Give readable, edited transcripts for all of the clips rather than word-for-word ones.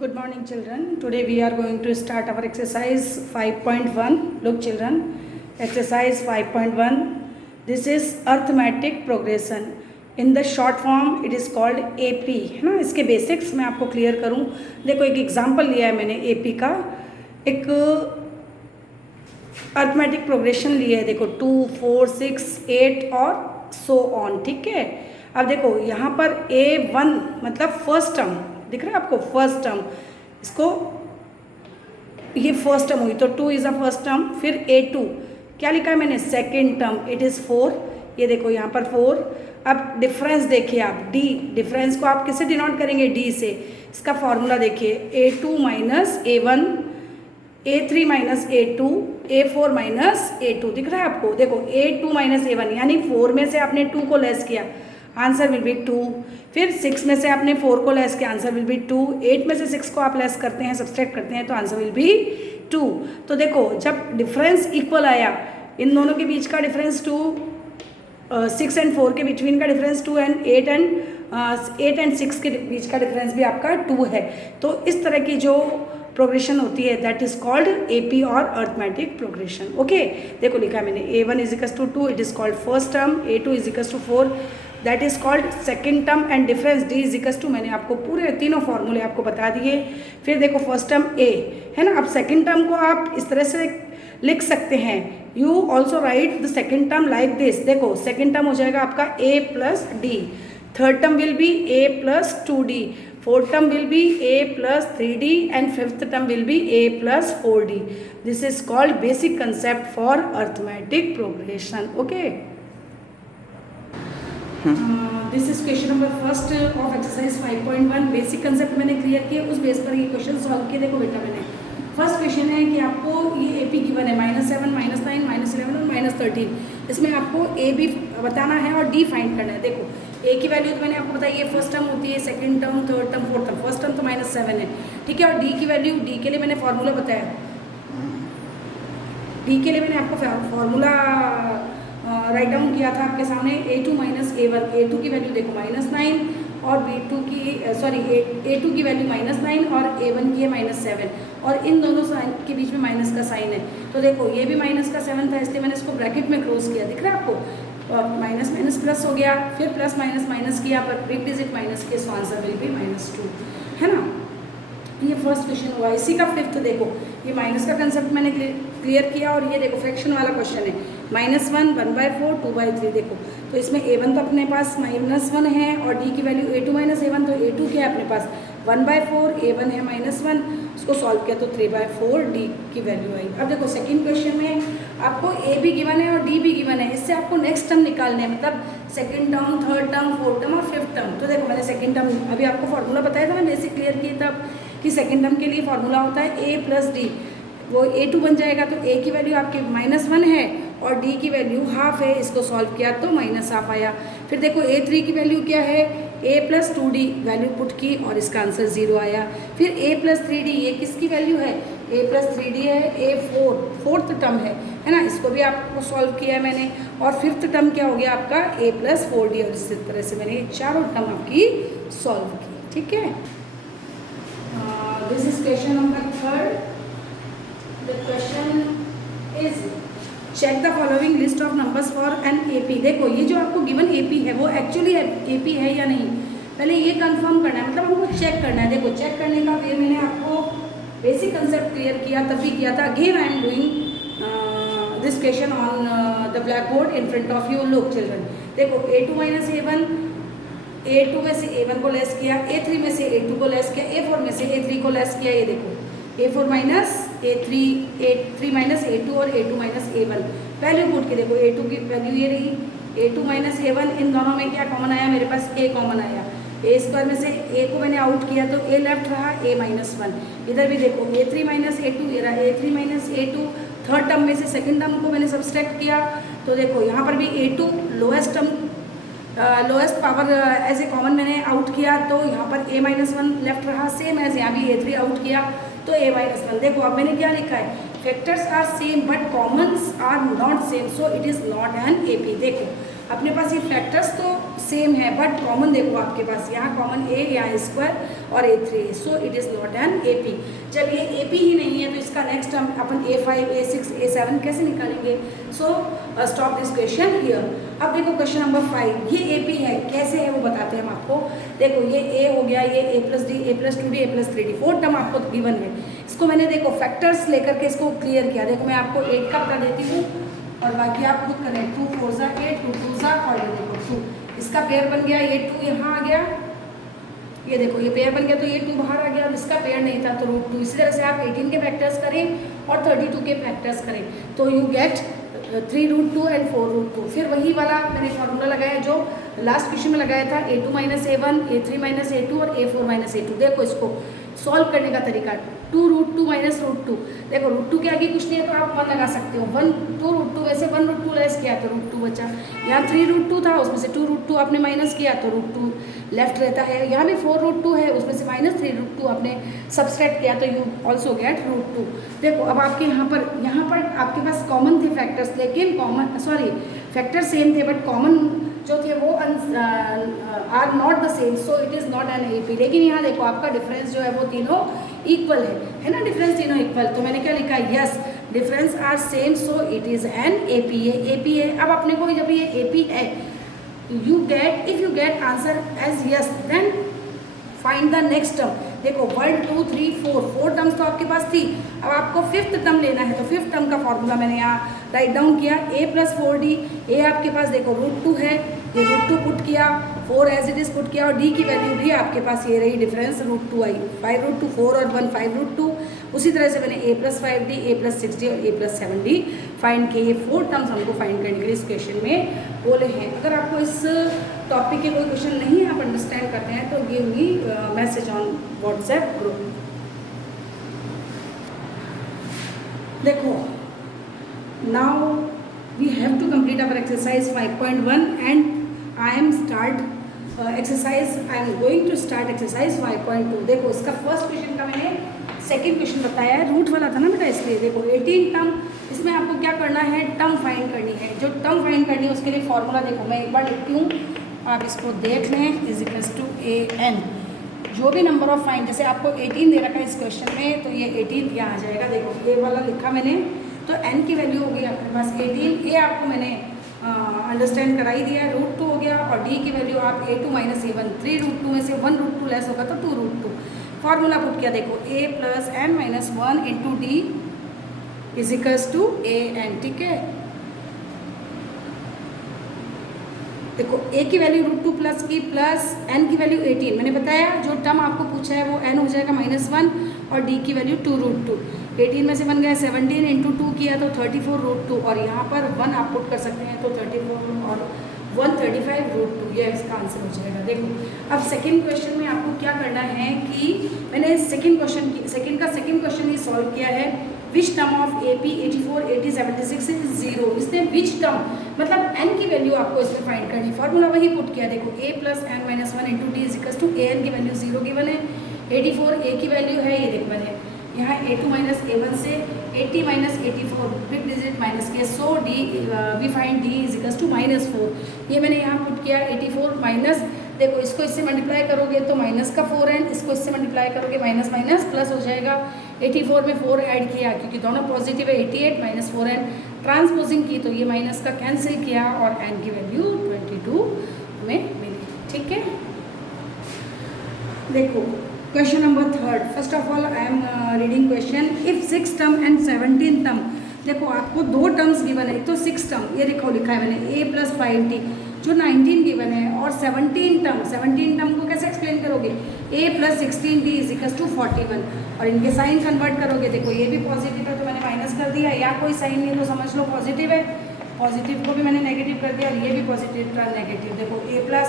Good morning children. Today we are going to start our exercise 5.1. Look children, exercise 5.1. This is arithmetic progression. In the short form it is called AP, है ना. इसके basics मैं आपको clear करूँ. देखो एक example लिया है मैंने AP का, एक अर्थमेटिक प्रोग्रेशन लिया है. देखो 2, 4, 6, 8 और सो ऑन. ठीक है. अब देखो यहाँ पर A1 मतलब फर्स्ट टर्म दिख रहा है आपको, फर्स्ट टर्म. इसको ये फर्स्ट टर्म हुई तो 2 इज़ अ फर्स्ट टर्म. फिर A2 क्या लिखा है मैंने, सेकेंड टर्म. It is 4. ये देखो यहाँ पर 4. अब डिफरेंस देखिए आप, D डिफरेंस को आप किससे डिनोट करेंगे, D से. इसका फॉर्मूला देखिए, A2 minus A1, A3 minus A2, A4 minus A2. दिख रहा है आपको. देखो A2 माइनस A1 यानी 4 में से आपने 2 को लेस किया, आंसर विल बी 2. फिर 6 में से आपने 4 को लेस किया, आंसर विल बी 2. 8 में से 6 को आप लेस करते हैं, सब्सट्रैक्ट करते हैं तो आंसर विल बी 2. तो देखो जब डिफरेंस इक्वल आया, इन दोनों के बीच का डिफरेंस 2, 6 एंड 4 के बिटवीन का डिफरेंस 2 एंड 8 एंड 6 के बीच का डिफरेंस भी आपका 2 है. तो इस तरह की जो प्रोग्रेशन होती है दैट इज कॉल्ड AP और अर्थमेटिक प्रोग्रेशन. ओके देखो लिखा है मैंने, A1 is equals to 2, it is called first term. A2 is equals to 4, that is called second term. And difference D is equals to, मैंने आपको पूरे तीनों फॉर्मूले आपको बता दिए. फिर देखो फर्स्ट टर्म A है ना. अब सेकेंड टर्म को आप इस तरह से लिख सकते हैं, you also right the second term like this. देखो सेकेंड टर्म हो जाएगा आपका A plus D, third term will be A plus 2D, fourth term will be A plus 3D and fifth term will be A plus 4D. This is called basic concept for arithmetic progression. Okay. This is question number first of exercise 5.1. Basic concept मैंने clear किया, उस base पर ये question solve किए. देखो बेटा मैंने first question है कि आपको ये AP गिवन है -7, -9, -11 और -13. इसमें आपको A भी बताना है और D फाइंड करना है. देखो A की वैल्यू तो मैंने आपको बताई है, फर्स्ट टर्म होती है, second term, third term, fourth term. First term तो -7 है. ठीक है. और D की वैल्यू, D के लिए मैंने फार्मूला बताया, D के लिए मैंने आपको फार्मूला राइट डाउन किया था आपके सामने. A2 माइनस A1, A2 की वैल्यू देखो -9 और B2 की A2 की वैल्यू -9 और A1 की है -7 और इन दोनों साइन के बीच में माइनस का साइन है. तो देखो ये भी -7 था, इसलिए मैंने इसको ब्रैकेट में क्लोज किया. दिख रहा है आपको, माइनस माइनस प्लस हो गया, फिर प्लस माइनस माइनस किया, पर बिग डिजिट माइनस किया, सो आंसर विल बी -2 है ना. ये फर्स्ट क्वेश्चन हुआ. इसी का फिफ्थ देखो, ये माइनस का कंसेप्ट मैंने क्लियर किया और ये देखो फ्रैक्शन वाला क्वेश्चन है. -1, 1/4, 2/3. देखो तो इसमें A1 तो अपने पास -1 है और D की वैल्यू A2 माइनस A1, तो A2 क्या है अपने पास 1/4, A1 है -1. उसको सॉल्व किया तो 3/4 D की वैल्यू आई. अब देखो सेकंड क्वेश्चन में आपको A भी गिवन है और D भी गिवन है. इससे आपको नेक्स्ट टर्म निकालने हैं, मतलब second term, third term, fourth term और फिफ्थ टर्म. तो देखो मैंने सेकंड टर्म अभी आपको फार्मूला बताया था ना, बेसिक क्लियर किए तब, कि सेकंड टर्म के लिए फार्मूला होता है A प्लस D. वो A2 बन जाएगा तो A की वैल्यू आपकी -1 है और D की वैल्यू हाफ है. इसको सॉल्व किया तो -1/2 आया. फिर देखो A3 की वैल्यू क्या है, A plus 2D value put की और इसका आंसर 0 आया. फिर A प्लस 3D, ये किसकी वैल्यू है, A प्लस 3D है, A4 फोर्थ टर्म है ना. इसको भी आपको सॉल्व किया है मैंने. और फिफ्थ टर्म क्या हो गया आपका A प्लस 4D. और इस तरह से मैंने चारों टर्म आपकी सॉल्व की. ठीक है. This is question number third. The question is check the following list of numbers for an AP. देखो ये जो आपको गिवन AP है वो एक्चुअली AP है या नहीं, पहले ये कंफर्म करना है, मतलब हमको चेक करना है. देखो चेक करने का वे मैंने आपको बेसिक कंसेप्ट क्लियर किया, तब भी किया था. Again I am doing this question on the black board in front of you. Look children, देखो A2 माइनस A1, A2 में से A1 को लेस किया, A3 में से A2 को लेस किया, A4 में से A3 को लेस किया. ये देखो A4 minus A3, A3 minus A2 और A2 minus A1. Value put के देखो A2 की वैल्यू ये रही, A2 माइनस A1. इन दोनों में क्या कॉमन आया, मेरे पास A कॉमन आया. A स्क्वायर में से A को मैंने आउट किया तो A लेफ्ट रहा, A -1. इधर भी देखो A3 माइनस A2, ये रहा A3 minus A2. Third term में से सेकेंड टर्म को मैंने सब्सट्रैक्ट किया तो देखो यहाँ पर भी A2 lowest term, lowest power as a common मैंने आउट किया तो यहाँ पर A-1 लेफ्ट रहा. सेम एज यहाँ भी A3 आउट किया तो A-1. देखो अब मैंने क्या लिखा है, factors are same but commons are not same, so it is not an AP. देखो अपने पास ये फैक्टर्स तो सेम है, बट कॉमन देखो आपके पास यहाँ कॉमन a, यहाँ स्क्वायर और a3, so it is not an AP। जब ये AP ही नहीं है तो इसका नेक्स्ट हम अपन A5, A6, A7 कैसे निकालेंगे? So stop this question here. अब देखो क्वेश्चन नंबर 5, ये AP है, कैसे है वो बताते हैं हम आपको। देखो ये A हो गया, ये A+D, A+2D, A+3D, 4 टर्म आपको गिवन है। इसको मैंने देखो फैक्टर्स लेकर के इसको क्लियर किया। देखो मैं आपको 8 का बता देती हूँ और बाकी आप खुद करें। 2 4 ज़ा 8, 2 2 ज़ा, और ये देखो 2, इसका पेयर बन गया, ये 2 यहाँ आ गया, ये देखो ये पेयर बन गया, तो ये 2 बाहर आ गया और इसका पेयर नहीं था तो √2। इसी तरह से आप 18 के फैक्टर्स करें और 32 के फैक्टर्स करें तो यू गेट 3√2 एंड 4√2। फिर वही वाला मैंने फॉर्मूला लगाया जो लास्ट क्वेश्चन में लगाया था, A2 - A1, A3 - A2 और A4 - A2। देखो इसको सॉल्व करने का तरीका, 2√2 - √2। देखो √2 के आगे कुछ नहीं है तो आप 1 लगा सकते हो। 1 2√2 वैसे 1√2 लेस किया तो √2 बचा। यहाँ 3√2 था, उसमें से 2√2 आपने माइनस किया तो √2 लेफ्ट रहता है। यहाँ भी 4√2 है, उसमें से -3√2 आपने सब्सट्रैक्ट किया तो यू ऑल्सो गेट √2। देखो अब आपके यहाँ पर आपके पास कॉमन थे फैक्टर्स, लेकिन फैक्टर सेम थे बट कॉमन जो थे वो are not the same, so it is not an AP। लेकिन यहाँ देखो आपका डिफरेंस जो है वो तीनों इक्वल है ना, डिफरेंस तीनों इक्वल। तो मैंने क्या लिखा, yes difference are same so it is an AP। ये AP है। अब अपने को जब ये AP है, if you get answer as yes then find the next term. देखो 1 2 3 4 टर्म्स तो आपके पास थी। अब आपको 5th टर्म लेना है तो 5th टर्म का फॉर्मूला मैंने यहाँ राइट डाउन किया, A+4D। A आपके पास देखो √2 है, ये √2 पुट किया, 4 एज इट इज़ पुट किया और D की वैल्यू भी आपके पास ये रही, डिफरेंस √2 आई, 5√2 4 और 1 5√2। उसी तरह से मैंने A+5D, A+6D और A+7D फाइंड किए। ये 4 टर्म्स हमको फाइंड करने के लिए इस क्वेश्चन में बोले हैं। अगर आपको इस टॉपिक के कोई क्वेश्चन नहीं आप अंडरस्टैंड करते हैं तो give me message on WhatsApp group. देखो now we have to complete our exercise 5.1 and I am going to start exercise 5.2। देखो इसका फर्स्ट क्वेश्चन का मैंने सेकंड क्वेश्चन बताया है, रूट वाला था ना बेटा, इसलिए देखो 18 टर्म, इसमें आपको क्या करना है, टर्म फाइंड करनी है। जो टर्म फाइंड करनी है उसके लिए फॉर्मूला देखो मैं एक बार लिखती हूँ, आप इसको देख लें, = AN। जो भी नंबर ऑफ फाइंड, जैसे आपको 18 दे रखा है इस क्वेश्चन में तो ये 18 यहाँ आ जाएगा। देखो ये वाला लिखा मैंने, तो n की वैल्यू हो गई आपके पास 18। A आपको मैंने अंडरस्टैंड करा ही दिया है, √2 हो गया, और D की वैल्यू आप A2 - A1, 3√2 में से 1√2 लेस होगा तो 2√2। फॉर्मूला पुट किया, देखो A + n - 1 × D = AN। ठीक है, देखो A की वैल्यू √2 प्लस की प्लस n की वैल्यू 18। मैंने बताया जो टर्म आपको पूछा है वो n हो जाएगा -1 और D की वैल्यू 2√2। 18 में से बन गया 17 × 2 किया तो 34√2 और यहाँ पर 1 आप पुट कर सकते हैं तो 34 और 135√2, ये इसका आंसर हो जाएगा। देखो अब सेकंड क्वेश्चन में आपको क्या करना है कि मैंने सेकंड का सेकंड क्वेश्चन ये सॉल्व किया है। Which term of AP 84 80 76 is 0। इसने विच टर्म मतलब n की वैल्यू आपको इसमें फाइंड करनी, फॉर्मूला वही पुट किया। देखो A + n - 1 × D = AN की वैल्यू 0 गिवन है, 84 A की वैल्यू है, ये देखो मैंने यहाँ A2 - A1 से 80 - 84 बिग डिजिट माइनस किया, सो D वी फाइंड D = -4। ये मैंने यहाँ पुट किया 84 माइनस, देखो इसको इससे मल्टीप्लाई करोगे तो माइनस का 4n, इसको इससे मल्टीप्लाई करोगे माइनस माइनस प्लस हो जाएगा। 84 में 4 ऐड किया क्योंकि दोनों पॉजिटिव है, 88 - 4n ट्रांसपोजिंग की तो ये माइनस का कैंसिल किया और n की वैल्यू 22 में मिली। ठीक है, देखो question number 3। First of all I am reading question. If 6 term and 17 term, देखो आपको 2 टर्म्स गिवन है, तो 6 टर्म ये देखो लिखा है मैंने A + 5D जो 19 गिवन है, और 17 टर्म को कैसे एक्सप्लेन करोगे, A + 16D = 41 और इनके साइन कन्वर्ट करोगे। देखो ये भी पॉजिटिव है तो मैंने माइनस कर दिया, या कोई साइन नहीं तो समझ लो पॉजिटिव है, पॉजिटिव को भी मैंने नेगेटिव कर दिया और ये भी पॉजिटिव टर्म नेगेटिव। देखो A+,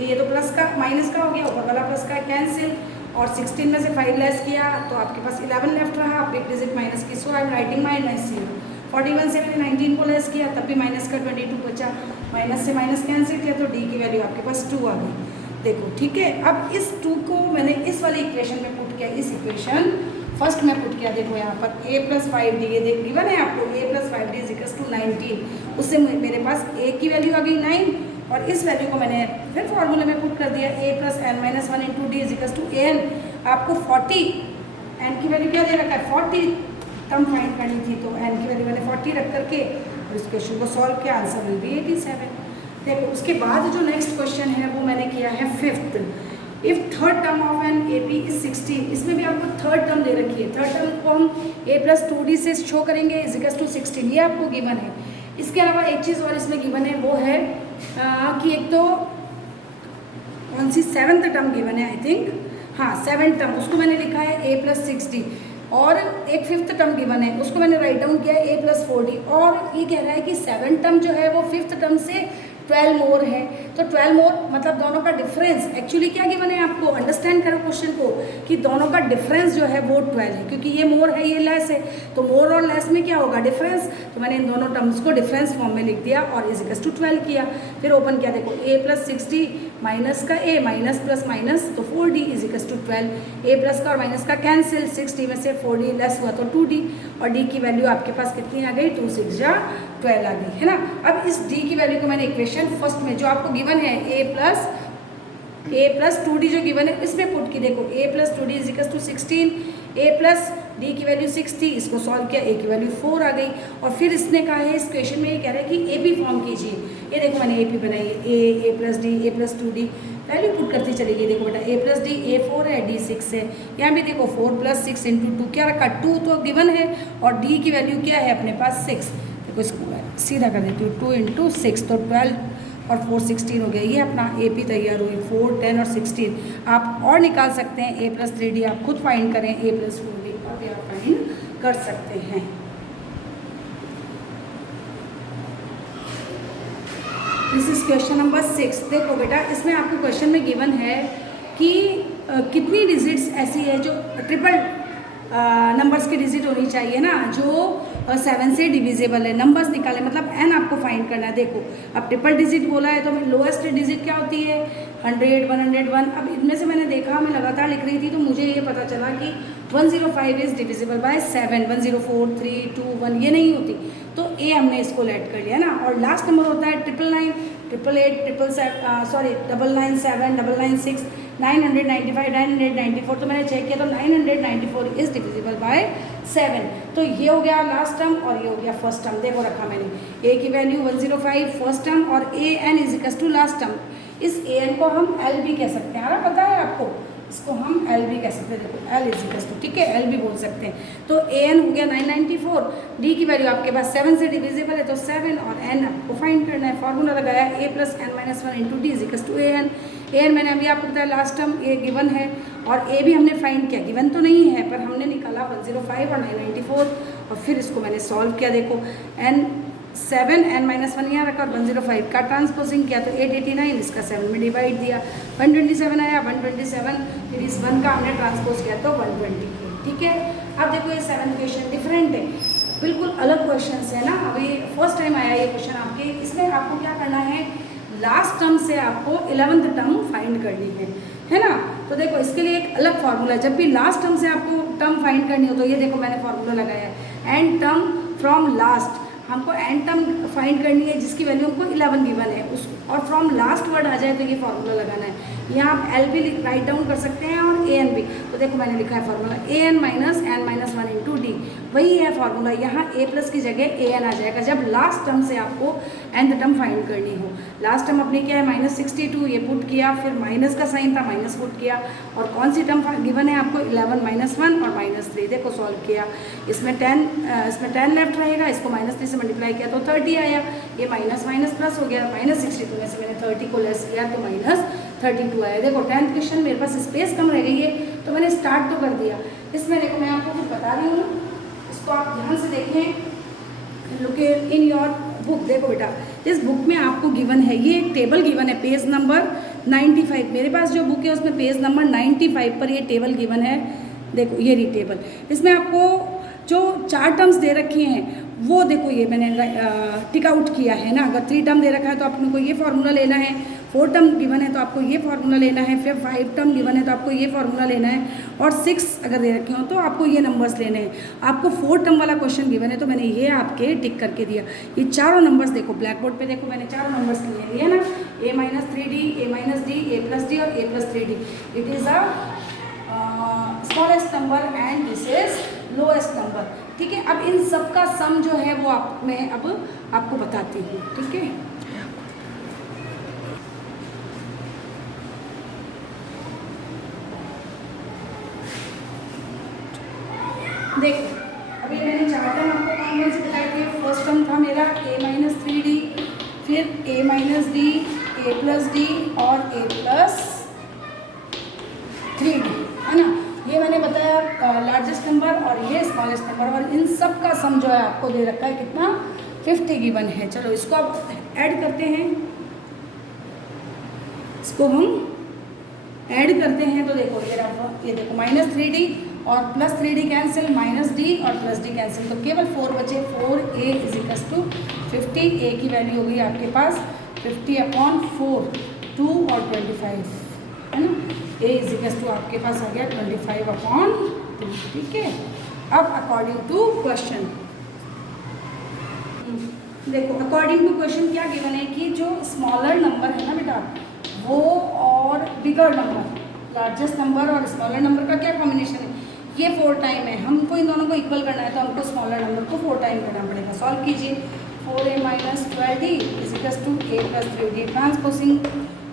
ये तो प्लस का माइनस का हो गया, ऊपर वाला प्लस का कैंसिल, और 16 में से 5 लेस किया तो आपके पास 11 लेफ्ट रहा, बिग डिजिट माइनस की, सो आई एम राइटिंग -0। 41 से मैंने 19 को लेस किया तब भी माइनस का 22 बचा, माइनस से माइनस कैंसिल किया तो D की वैल्यू आपके पास 2 आ गई। देखो ठीक है, अब इस 2 को मैंने इस वाली इक्वेशन में पुट किया, इस इक्वेशन फर्स्ट में पुट किया। देखो यहाँ पर A + 5D ये गिवन है आपको, A + 5D = 19, उससे मेरे पास A की वैल्यू आ गई 9 और इस वैल्यू को मैंने फिर फॉर्मूले में पुट कर दिया, a plus N minus one into D equals to A N. आपको 40 एन की वैल्यू क्या दे रखा है, 40 टर्म फाइंड करनी थी, तो एन की वैल्यू मैंने 40 रख करके और इस क्वेश्चन को सॉल्व किया, आंसर विल बी 87। देखो उसके बाद जो नेक्स्ट क्वेश्चन है वो मैंने किया है 5th। If third term of an A P is 16, इसमें भी आपको थर्ड टर्म दे रखी है। थर्ड टर्म को हम a प्लस 2d से शो करेंगे इजिकल्स टू 16, ये आपको गिवन है। इसके अलावा एक चीज़ और इसमें गिवन है, वो है कि एक तो कौन सी 7th टर्म गिवन है, आई थिंक, हाँ 7th टर्म, उसको मैंने लिखा है a प्लस 60, और एक 5th टर्म गिवन है, उसको मैंने राइट डाउन किया है a प्लस 40, और ये कह रहा है कि 7th टर्म जो है वो 5th टर्म से 12 मोर है। तो 12 मोर मतलब दोनों का डिफरेंस एक्चुअली क्या गिवन है, आपको अंडरस्टैंड करो क्वेश्चन को कि दोनों का डिफरेंस जो है वो 12 है, क्योंकि ये मोर है ये लेस है, तो मोर और लेस में क्या होगा, डिफरेंस। तो मैंने इन दोनों टर्म्स को डिफरेंस फॉर्म में लिख दिया और इजिकल्स टू 12 किया। फिर ओपन किया, देखो a प्लस 60 माइनस का a, माइनस प्लस माइनस तो 4d equals to 12, a plus का और माइनस का कैंसिल, 60 में से 4d लेस हुआ तो 2d, और d की वैल्यू आपके पास कितनी आ गई, 2 6 जा 12 आ गई, है ना। अब इस d की वैल्यू को मैंने इक्वेशन फर्स्ट में जो आपको गिवन है a प्लस 2d जो गिवन है इसमें पुट की, देखो a plus 2d equals to 16, a plus d की वैल्यू 60, इसको सॉल्व किया, a की वैल्यू 4 आ गई। और फिर इसने कहा है इस क्वेश्चन में ये कह रहा है कि AP फॉर्म कीजिए। ये देखो मैंने AP बनाई है, a plus d, a plus 2d, value put करती चली गई। देखो बेटा a प्लस d, a 4 है, d 6 है, यहाँ भी देखो 4 प्लस 6 इंटू 2 क्या रखा, 2 तो गिवन है और d की वैल्यू क्या है अपने पास 6। देखो इसको सीधा कर देती हूँ, 2 इंटू 6 तो 12 और 4 16 हो गया। ये अपना AP तैयार हुई, 4 10 और 16। आप और निकाल सकते हैं, a प्लस 3d आप खुद फाइंड करें, a प्लस 4d और भी आप फाइंड कर सकते हैं। This is question number 6। देखो बेटा इसमें आपको क्वेश्चन में गिवन है कि कितनी डिजिट्स ऐसी है जो ट्रिपल नंबर्स की डिजिट होनी चाहिए ना, जो 7 से डिविजिबल है। नंबर्स निकाले मतलब n आपको फाइंड करना है। देखो अब ट्रिपल डिजिट बोला है तो लोएस्ट डिजिट क्या होती है, 100 101। अब इनमें से मैंने देखा, मैं लगातार लिख रही थी तो मुझे ये पता चला कि 105 इज़ डिविजिबल बाय 7, 104 3 2 1 ये नहीं होती, तो a हमने इसको लेट कर लिया ना। और लास्ट नंबर होता है 999 888 997 996 995 994। तो मैंने चेक किया तो 994 इज़ डिविजिबल बाय 7। तो ये हो गया लास्ट टर्म और ये हो गया फर्स्ट टर्म। देखो रखा मैंने a की वैल्यू 105 फर्स्ट टर्म और an is equal to last term. इस an को हम l भी कह सकते हैं, पता है आपको, इसको हम l भी कह सकते हैं। देखो l इज इक्वल टू, ठीक है, l भी बोल सकते हैं। तो an हो गया 994, d की वैल्यू आपके पास 7 से डिविजिबल है तो 7 और n आपको फाइंड करना है। फॉर्मूला लगाया a plus n minus 1 into D is equal to an। an मैंने अभी आपको बताया लास्ट टर्म a गिवन है और a भी हमने फाइंड किया, गिवन तो नहीं है पर हमने निकाला 105 और 994 और फिर इसको मैंने सॉल्व किया। देखो n 7 n माइनस 1 यहाँ रखा और 105 का ट्रांसपोजिंग किया तो 889, इसका 7 में डिवाइड दिया, 127 आया, 127 फिर इस 1 का हमने ट्रांसपोज किया तो 120। ठीक है, अब देखो ये 7th क्वेश्चन डिफरेंट है, बिल्कुल अलग क्वेश्चन है ना। अभी फर्स्ट टाइम आया ये क्वेश्चन आपके, इसमें आपको क्या करना है, लास्ट टर्म से आपको 11th टर्म फाइंड करनी है ना। तो देखो इसके लिए एक अलग फार्मूला है, जब भी लास्ट टर्म से आपको टर्म फाइंड करनी हो तो ये देखो मैंने फार्मूला लगाया है, एंड टर्म फ्रॉम लास्ट। हमको एंड टर्म फाइंड करनी है जिसकी वैल्यू हमको 11 गिवन है, उस और फ्रॉम लास्ट वर्ड आ जाए तो ये फार्मूला लगाना है। यहाँ आप एल भी राइट डाउन कर सकते हैं और ए एन भी। तो देखो मैंने लिखा है formula A N minus N minus 1 into D, वही है फार्मूला। यहाँ ए प्लस की जगह ए एन आ जाएगा जब लास्ट टर्म से आपको nth टर्म फाइंड करनी हो। लास्ट टर्म अपने क्या है -62, ये पुट किया, फिर माइनस का साइन था माइनस पुट किया, और कौन सी टर्म गिवन है आपको 11 माइनस 1 और माइनस 3। देखो सॉल्व किया, इसमें 10 लेफ्ट रहेगा, इसको -3 से मल्टीप्लाई किया तो 30 आया, ये माइनस माइनस प्लस हो गया, -62 में से मैंने 30 को लेस किया तो -32 आया। देखो 10th क्वेश्चन मेरे पास स्पेस कम रह गई है तो मैंने स्टार्ट तो कर दिया। इसमें देखो मैं आपको कुछ बता रही हूँ, इसको आप ध्यान से देखें, लुक इन योर बुक। देखो बेटा इस बुक में आपको गिवन है, ये एक टेबल गिवन है पेज नंबर 95। मेरे पास जो बुक है उसमें पेज नंबर 95 पर ये टेबल गिवन है। देखो ये रही टेबल, इसमें आपको जो 4 टर्म्स दे रखी हैं वो देखो ये मैंने टिक आउट किया है ना। अगर 3 टर्म दे रखा है तो अपने को ये फार्मूला लेना है, 4 टर्म गिवन है तो आपको ये फार्मूला लेना है, फिर 5 टर्म गिवन है तो आपको ये फार्मूला लेना है, और 6 अगर दे रखे हो तो आपको ये नंबर्स लेने हैं। आपको 4 टर्म वाला क्वेश्चन गिवन है तो मैंने ये आपके टिक करके दिया। ये चारों नंबर्स देखो ब्लैक बोर्ड पे, देखो मैंने चारों नंबर्स लिए ना, a-3d, a-d, a+d और a+3d। It is a smallest number and this is lowest number. ठीक है, अब इन सब का सम जो है वो मैं अब आपको बताती हूँ। ठीक है, देखो अभी मैंने 4 टर्म आपको कौन से बताए थे। फर्स्ट टर्म था मेरा a-3d, फिर a-d, a+d और a+3d, है ना। ये मैंने बताया लार्जेस्ट नंबर और ये स्मॉलेस्ट नंबर, और इन सब का सम जो है आपको दे रखा है कितना, 50 गिवन है। चलो इसको अब ऐड करते हैं, इसको हम ऐड करते हैं तो देखो ये देखो -3d और +3d कैंसिल, -d और +d कैंसिल, तो केवल 4 बचे। 4a = 50, a की वैल्यू हो गई आपके पास 50/4, 2 और 25, है ना। a = आपके पास आ गया 25/2। ठीक है, अब अकॉर्डिंग टू क्वेश्चन देखो, अकॉर्डिंग टू क्वेश्चन क्या गिवन है कि जो स्मॉलर नंबर है ना बेटा, वो और बिगर नंबर, लार्जेस्ट नंबर और स्मॉलर नंबर का क्या कॉम्बिनेशन है, ये 4 टाइम है। हमको इन दोनों को इक्वल करना है तो हमको स्मॉलर नंबर को 4 टाइम करना पड़ेगा। सॉल्व कीजिए, 4a - 12d = a+3d। ट्रांसपोजिंग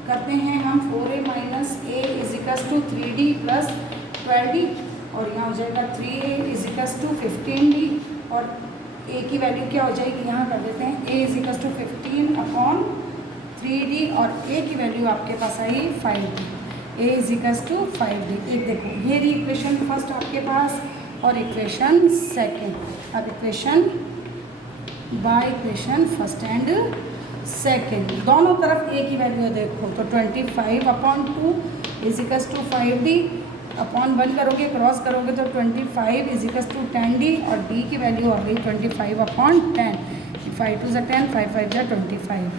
करते हैं हम, 4a - a = 3d + 12d, और यहाँ हो जाएगा 3a = 15d, और a की वैल्यू क्या हो जाएगी, यहाँ कर देते हैं a = 15/3d, और a की वैल्यू आपके पास आई 5d, a = 5d। एक देखो ये रही इक्वेशन फर्स्ट आपके पास और इक्वेशन सेकेंड। अब equation by equation first and second, दोनों तरफ a की वैल्यू देखो तो 25/2 = 5d, अपॉन 1 करोगे, क्रॉस करोगे तो 25 = 10d, और d की वैल्यू आ गई 25/10। 5 2 10, 5 5 25,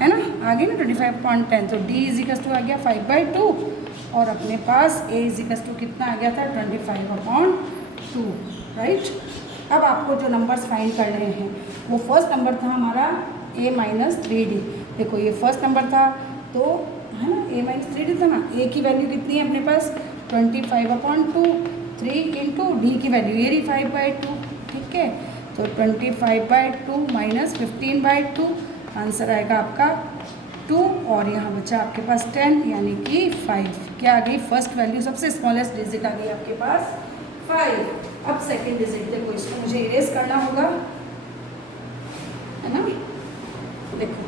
है ना, आ गई ना 25/10। तो d = आ गया 5/2, और अपने पास a = कितना आ गया था, 25/2, राइट। अब आपको जो नंबर्स फाइंड करने हैं, वो फर्स्ट नंबर था हमारा a - 3d। देखो ये फर्स्ट नंबर था तो, है ना, a - 3d था ना। a की वैल्यू कितनी है अपने पास, 25/2, 3 × d की वैल्यू ये रही 5/2। ठीक है, तो 25/2 - 15/2, आंसर आएगा आपका 2, और यहाँ बचा आपके पास 10 यानी कि 5। क्या आ गई, फर्स्ट वैल्यू सबसे स्मॉलेस्ट डिजिट आ गई आपके पास 5। अब सेकेंड डिजिट देखो, इसको मुझे इरेज करना होगा, है ना। देखो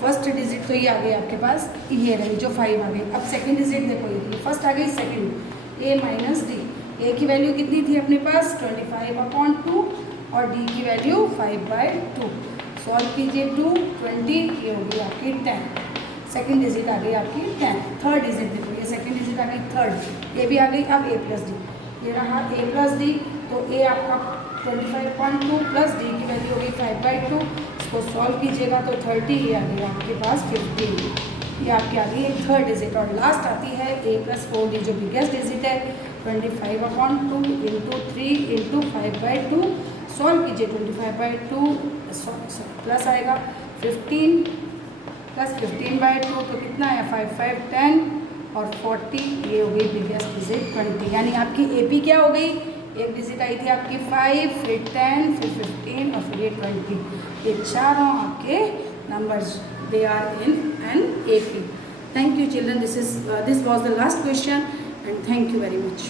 फर्स्ट डिजिट तो ये आ गई आपके पास, ये रही जो 5 आ गई। अब सेकेंड डिजिट देखो, ये फर्स्ट आ गई, सेकेंड a - d, a की वैल्यू कितनी थी अपने पास 25/2, और d की वैल्यू 5/2। सॉल्व कीजिए, 2 20, ये हो गई आपकी 10। सेकेंड डिजिट आ गई आपकी 10। थर्ड डिजिट देखो, ये सेकेंड डिजिट आ गई थर्ड, ये भी आ गई। अब a+d, ये रहा a+d, तो a आपका 25/2 + d की वैल्यू हो गई 5/2। इसको सॉल्व कीजिएगा तो 30, ये आ गई आपके पास 15, ये आपकी आ गई एक थर्ड डिजिट। और लास्ट आती है a + 4d जो बिगेस्ट डिजिट है, 25/2 × 3 × 5/2। सॉल्व कीजिए, 25/2 प्लस आएगा 15 + 15/2, तो कितना है 5 5 10 और 40, ये हो गई बिगेस्ट डिजिट 20। यानी आपकी AP क्या हो गई, एक डिजिट आई थी आपकी 5, फिर 10, फिर 15 और फिर ये 20। ये चारों आपके numbers they are in an AP। Thank you children, this was the last question and thank you very much.